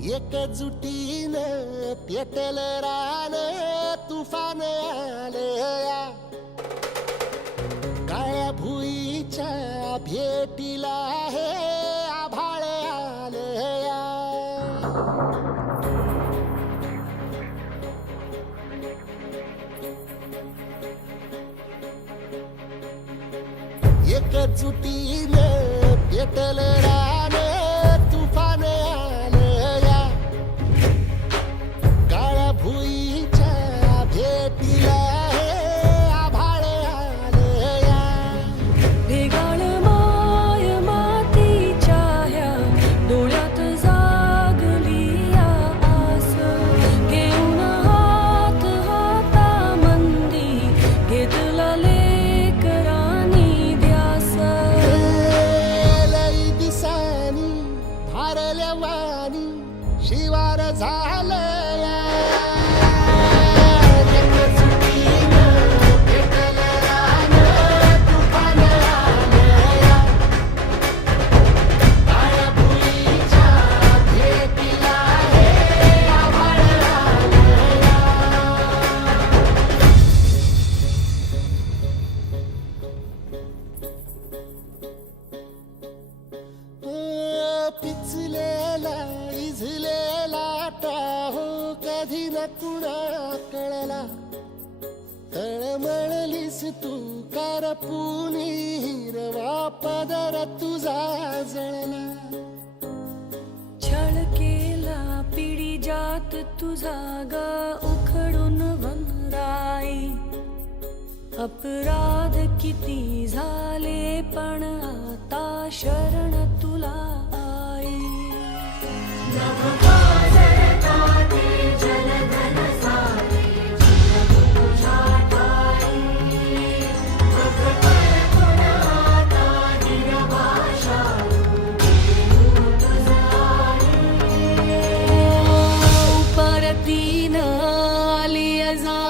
एकजुटीन पेटल रान तुफान आलया काळ्या भुईच्या भेटीला हे आभाळ आलया एकजुटीन पेटल रान zahle ya कधी न कुणा कळला तळमळलीस तू कार कारपुनी हिरवा पदर तुझा जळला. छळ केला पिढी जात तुझा गा उखडून वनराई अपराध किती झाले पण आता शरण तुला eyes